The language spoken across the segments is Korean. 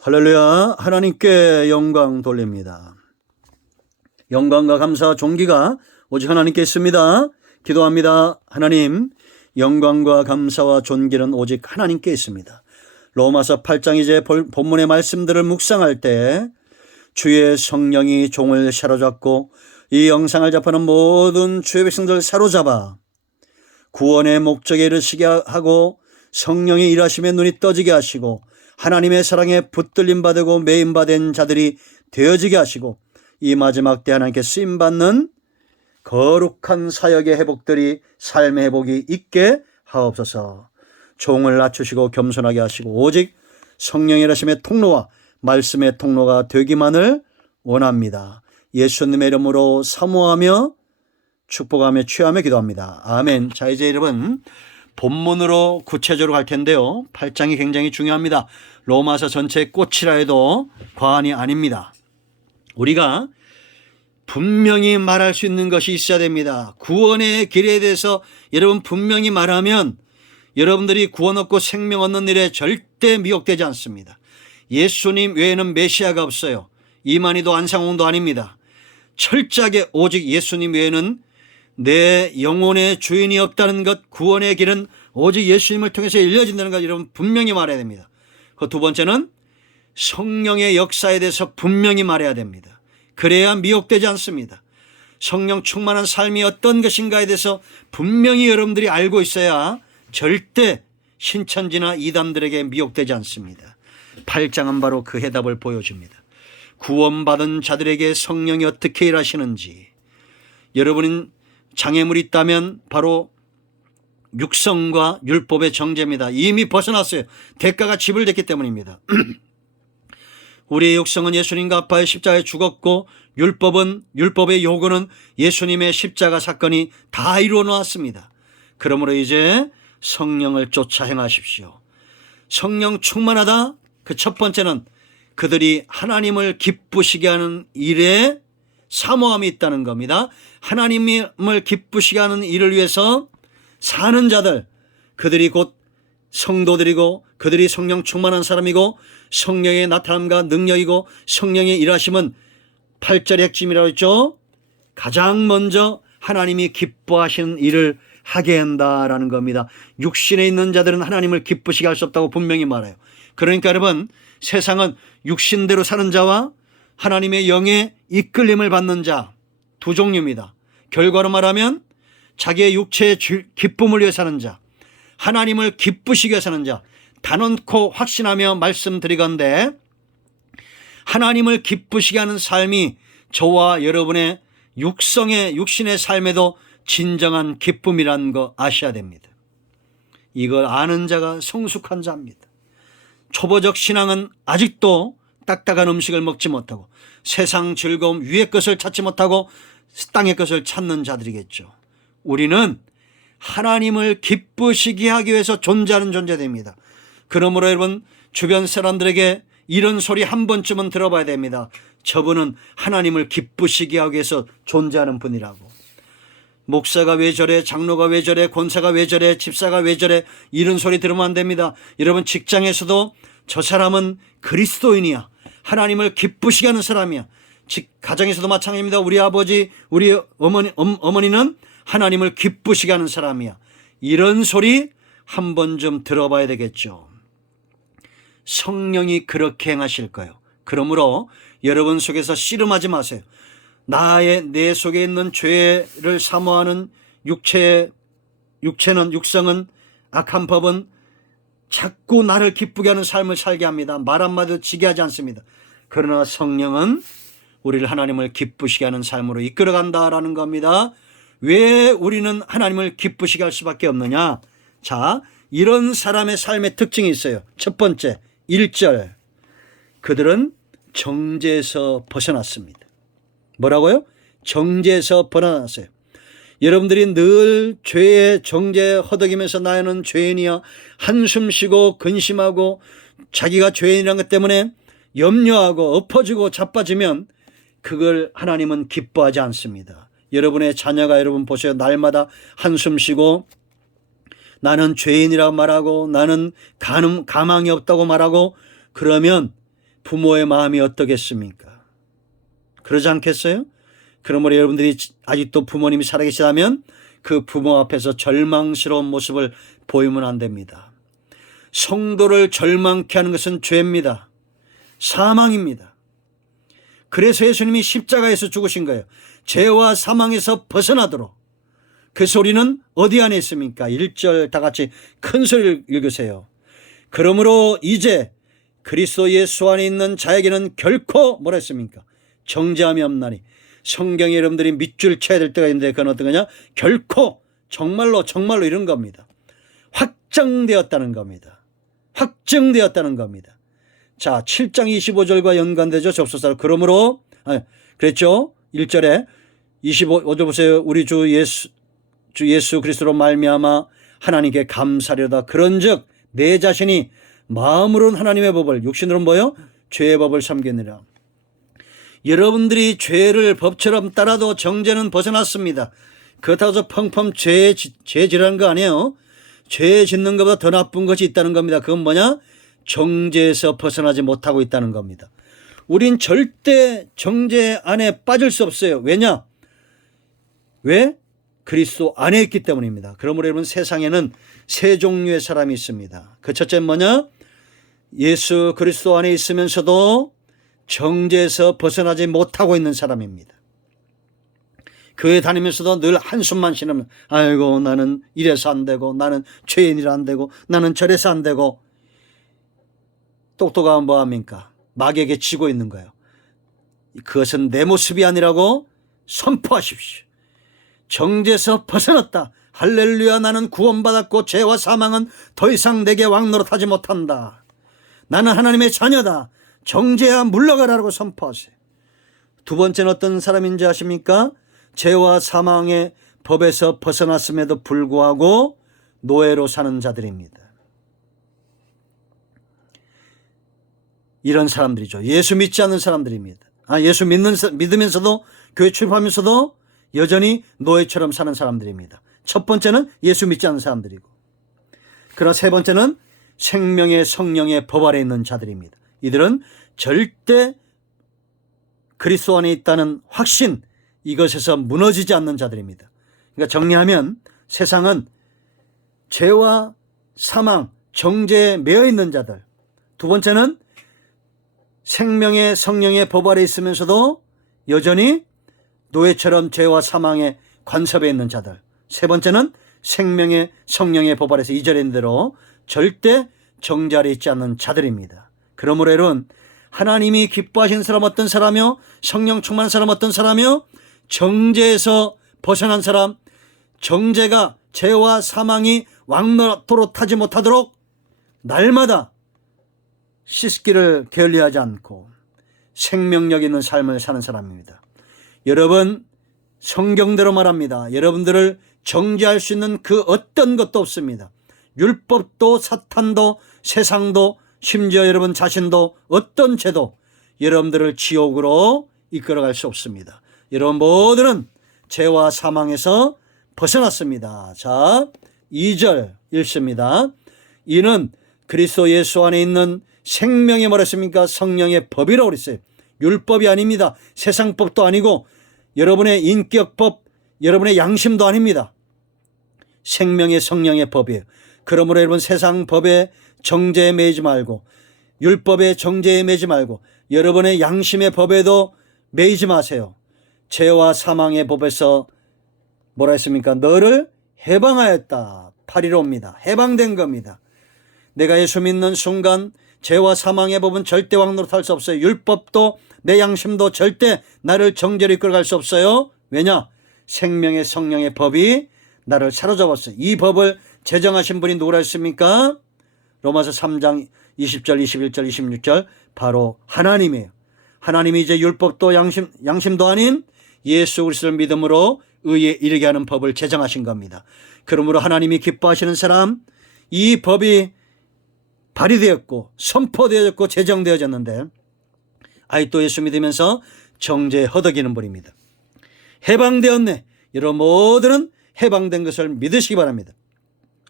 할렐루야. 하나님께 영광 돌립니다. 영광과 감사, 존귀가 오직 하나님께 있습니다. 기도합니다. 하나님, 영광과 감사와 존귀는 오직 하나님께 있습니다. 로마서 8장 이제 본문의 말씀들을 묵상할 때 주의 성령이 종을 사로잡고 이 영상을 접하는 모든 주의 백성들 사로잡아 구원의 목적에 이르시게 하고 성령의 일하심에 눈이 떠지게 하시고 하나님의 사랑에 붙들림 받고 매임 받은 자들이 되어지게 하시고 이 마지막 때 하나님께 쓰임받는 거룩한 사역의 회복들이 삶의 회복이 있게 하옵소서. 종을 낮추시고 겸손하게 하시고 오직 성령의 일하심의 통로와 말씀의 통로가 되기만을 원합니다. 예수님의 이름으로 사모하며 축복하며 취하며 기도합니다. 아멘. 자, 이제 여러분 본문으로 구체적으로 갈 텐데요. 8장이 굉장히 중요합니다. 로마서 전체의 꽃이라 해도 과언이 아닙니다. 우리가 분명히 말할 수 있는 것이 있어야 됩니다. 구원의 길에 대해서 여러분 분명히 말하면 여러분들이 구원 얻고 생명 얻는 일에 절대 미혹되지 않습니다. 예수님 외에는 메시아가 없어요. 이만희도 안상홍도 아닙니다. 철저하게 오직 예수님 외에는 내 영혼의 주인이 없다는 것, 구원의 길은 오직 예수님을 통해서 열려진다는 것 여러분 분명히 말해야 됩니다. 그 두 번째는 성령의 역사에 대해서 분명히 말해야 됩니다. 그래야 미혹되지 않습니다. 성령 충만한 삶이 어떤 것인가에 대해서 분명히 여러분들이 알고 있어야 절대 신천지나 이단들에게 미혹되지 않습니다. 8장은 바로 그 해답을 보여줍니다. 구원받은 자들에게 성령이 어떻게 일하시는지, 여러분은 장애물이 있다면 바로 육성과 율법의 정죄입니다. 이미 벗어났어요. 대가가 지불됐기 때문입니다. 우리의 육성은 예수님과 아빠의 십자가에 죽었고 율법의 요구는 예수님의 십자가 사건이 다 이루어 놓았습니다. 그러므로 이제 성령을 쫓아 행하십시오. 성령 충만하다. 그 첫 번째는 그들이 하나님을 기쁘시게 하는 일에 사모함이 있다는 겁니다. 하나님을 기쁘시게 하는 일을 위해서 사는 자들, 그들이 곧 성도들이고 그들이 성령 충만한 사람이고 성령의 나타남과 능력이고 성령의 일하심은 8절의 핵심이라고 했죠. 가장 먼저 하나님이 기뻐하시는 일을 하게 한다라는 겁니다. 육신에 있는 자들은 하나님을 기쁘시게 할 수 없다고 분명히 말해요. 그러니까 여러분, 세상은 육신대로 사는 자와 하나님의 영의 이끌림을 받는 자 두 종류입니다. 결과로 말하면 자기의 육체의 기쁨을 위해 사는 자, 하나님을 기쁘시게 위해 사는 자, 단언코 확신하며 말씀드리건대 하나님을 기쁘시게 하는 삶이 저와 여러분의 육신의 삶에도 진정한 기쁨이라는 거 아셔야 됩니다. 이걸 아는 자가 성숙한 자입니다. 초보적 신앙은 아직도 딱딱한 음식을 먹지 못하고 세상 즐거움 위의 것을 찾지 못하고 땅의 것을 찾는 자들이겠죠. 우리는 하나님을 기쁘시게 하기 위해서 존재하는 존재됩니다. 그러므로 여러분 주변 사람들에게 이런 소리 한 번쯤은 들어봐야 됩니다. 저분은 하나님을 기쁘시게 하기 위해서 존재하는 분이라고. 목사가 왜 저래, 장로가 왜 저래, 권사가 왜 저래, 집사가 왜 저래, 이런 소리 들으면 안 됩니다. 여러분 직장에서도 저 사람은 그리스도인이야, 하나님을 기쁘시게 하는 사람이야. 가정에서도 마찬가지입니다. 우리 아버지, 우리 어머니는 하나님을 기쁘시게 하는 사람이야. 이런 소리 한 번 좀 들어봐야 되겠죠. 성령이 그렇게 행하실 거예요. 그러므로 여러분 속에서 씨름하지 마세요. 내 속에 있는 죄를 사모하는 육성은, 악한 법은 자꾸 나를 기쁘게 하는 삶을 살게 합니다. 말 한마디도 지게 하지 않습니다. 그러나 성령은 우리를 하나님을 기쁘시게 하는 삶으로 이끌어간다라는 겁니다. 왜 우리는 하나님을 기쁘시게 할 수밖에 없느냐? 자, 이런 사람의 삶의 특징이 있어요. 첫 번째, 1절. 그들은 정죄에서 벗어났습니다. 뭐라고요? 정죄에서 벗어났어요. 여러분들이 늘 죄의 정죄에 허덕이면서 나는 죄인이야, 한숨 쉬고 근심하고 자기가 죄인이라는 것 때문에 염려하고 엎어지고 자빠지면 그걸 하나님은 기뻐하지 않습니다. 여러분의 자녀가 여러분 보세요. 날마다 한숨 쉬고 나는 죄인이라고 말하고 나는 가망이 없다고 말하고 그러면 부모의 마음이 어떠겠습니까? 그러지 않겠어요? 그러므로 여러분들이 아직도 부모님이 살아계시다면 그 부모 앞에서 절망스러운 모습을 보이면 안 됩니다. 성도를 절망케 하는 것은 죄입니다. 사망입니다. 그래서 예수님이 십자가에서 죽으신 거예요. 죄와 사망에서 벗어나도록. 그 소리는 어디 안에 있습니까? 1절 다 같이 큰 소리를 읽으세요. 그러므로 이제 그리스도 예수 안에 있는 자에게는 결코 뭐라 했습니까? 정죄함이 없나니. 성경에 여러분들이 밑줄 쳐야 될 때가 있는데 그건 어떤 거냐? 결코 정말로 이런 겁니다. 확정되었다는 겁니다. 확정되었다는 겁니다. 자, 7장 25절과 연관되죠. 접속사로. 그러므로 그랬죠. 1절에 25절 보세요. 우리 주 예수 그리스도로 말미암아 하나님께 감사하려다. 그런즉 내 자신이 마음으로는 하나님의 법을, 육신으로는 뭐요? 죄의 법을 섬기느라. 여러분들이 죄를 법처럼 따라도 정죄는 벗어났습니다. 그렇다고 해서 펑펑 죄 지라는 거 아니에요. 죄 짓는 것보다 더 나쁜 것이 있다는 겁니다. 그건 뭐냐? 정죄에서 벗어나지 못하고 있다는 겁니다. 우린 절대 정죄 안에 빠질 수 없어요. 왜냐? 왜? 그리스도 안에 있기 때문입니다. 그러므로 여러분 세상에는 세 종류의 사람이 있습니다. 그 첫째는 뭐냐? 예수 그리스도 안에 있으면서도 정죄에서 벗어나지 못하고 있는 사람입니다. 교회 다니면서도 늘 한숨만 쉬면 아이고 나는 이래서 안 되고 나는 죄인이라 안 되고 나는 저래서 안 되고 똑똑하면 뭐합니까? 마귀에게 지고 있는 거예요. 그것은 내 모습이 아니라고 선포하십시오. 정죄에서 벗어났다. 할렐루야. 나는 구원받았고 죄와 사망은 더 이상 내게 왕노릇하지 못한다. 나는 하나님의 자녀다. 정죄야 물러가라고 선포하세요. 두 번째는 어떤 사람인지 아십니까? 죄와 사망의 법에서 벗어났음에도 불구하고 노예로 사는 자들입니다. 이런 사람들이죠. 예수 믿지 않는 사람들입니다. 예수 믿으면서도 교회 출입하면서도 여전히 노예처럼 사는 사람들입니다. 첫 번째는 예수 믿지 않는 사람들이고, 그러나 세 번째는 생명의 성령의 법 아래 있는 자들입니다. 이들은 절대 그리스도 안에 있다는 확신, 이것에서 무너지지 않는 자들입니다. 그러니까 정리하면 세상은 죄와 사망, 정죄에 매여 있는 자들. 두 번째는 생명의 성령의 법 아래 있으면서도 여전히 노예처럼 죄와 사망의 관섭에 있는 자들. 세 번째는 생명의 성령의 법 아래서 2절에 있는 대로 절대 정죄 아래 있지 않는 자들입니다. 그러므로 여러분, 하나님이 기뻐하신 사람 어떤 사람이요? 성령 충만한 사람 어떤 사람이요? 정죄에서 벗어난 사람, 정죄가 죄와 사망이 왕노릇하지 못하도록 날마다 씻기를 게을리하지 않고 생명력 있는 삶을 사는 사람입니다. 여러분, 성경대로 말합니다. 여러분들을 정죄할 수 있는 그 어떤 것도 없습니다. 율법도 사탄도 세상도 심지어 여러분 자신도 어떤 죄도 여러분들을 지옥으로 이끌어갈 수 없습니다. 여러분 모두는 죄와 사망에서 벗어났습니다. 자, 2절 읽습니다. 이는 그리스도 예수 안에 있는 생명이 뭐랬습니까? 성령의 법이라고 그랬어요. 율법이 아닙니다. 세상 법도 아니고 여러분의 인격법, 여러분의 양심도 아닙니다. 생명의 성령의 법이에요. 그러므로 여러분 세상 법에 정죄에 매이지 말고 율법에 정죄에 매이지 말고 여러분의 양심의 법에도 매이지 마세요. 죄와 사망의 법에서 뭐라 했습니까? 너를 해방하였다. 8.15입니다. 해방된 겁니다. 내가 예수 믿는 순간 죄와 사망의 법은 절대 왕노릇할 수 없어요. 율법도 내 양심도 절대 나를 정죄로 이끌어갈 수 없어요. 왜냐? 생명의 성령의 법이 나를 사로잡았어요. 이 법을 제정하신 분이 누구라 했습니까? 로마서 3장 20절, 21절, 26절 바로 하나님이에요. 하나님이 이제 율법도 양심도 아닌 예수 그리스도를 믿음으로 의에 이르게 하는 법을 제정하신 겁니다. 그러므로 하나님이 기뻐하시는 사람, 이 법이 발의되었고 선포되었고 제정되어졌는데 아직도 예수 믿으면서 정죄에 허덕이는 분입니다. 해방되었네. 여러분 모두는 해방된 것을 믿으시기 바랍니다.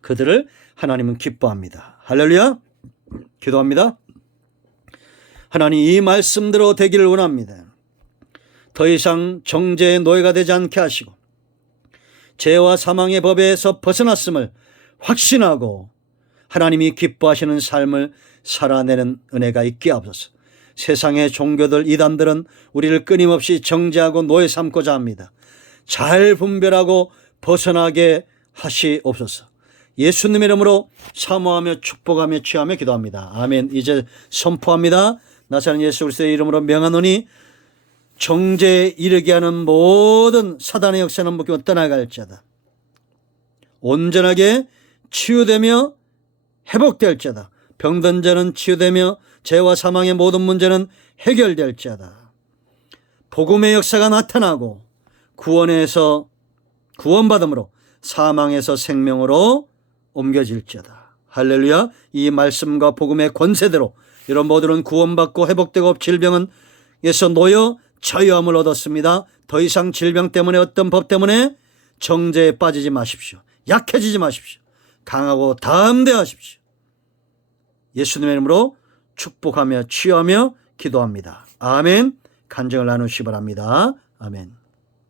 그들을 하나님은 기뻐합니다. 할렐루야. 기도합니다. 하나님 이 말씀대로 되기를 원합니다. 더 이상 정죄의 노예가 되지 않게 하시고 죄와 사망의 법에서 벗어났음을 확신하고 하나님이 기뻐하시는 삶을 살아내는 은혜가 있게 하옵소서. 세상의 종교들, 이단들은 우리를 끊임없이 정죄하고 노예 삼고자 합니다. 잘 분별하고 벗어나게 하시옵소서. 예수님의 이름으로 사모하며 축복하며 취하며 기도합니다. 아멘. 이제 선포합니다. 나사렛 예수 그리스도의 이름으로 명하노니 정죄에 이르게 하는 모든 사단의 역사는 묶이고 떠나갈지어다. 온전하게 치유되며 회복될지어다. 병든 자는 치유되며 죄와 사망의 모든 문제는 해결될지어다. 복음의 역사가 나타나고 구원받음으로 사망에서 생명으로 옮겨질지어다. 할렐루야. 이 말씀과 복음의 권세대로 이런 모두는 구원받고 회복되고 질병에서 놓여 자유함을 얻었습니다. 더 이상 질병 때문에 어떤 법 때문에 정죄에 빠지지 마십시오. 약해지지 마십시오. 강하고 담대하십시오. 예수님의 이름으로 축복하며 취하며 기도합니다. 아멘. 간증을 나누시기 바랍니다. 아멘.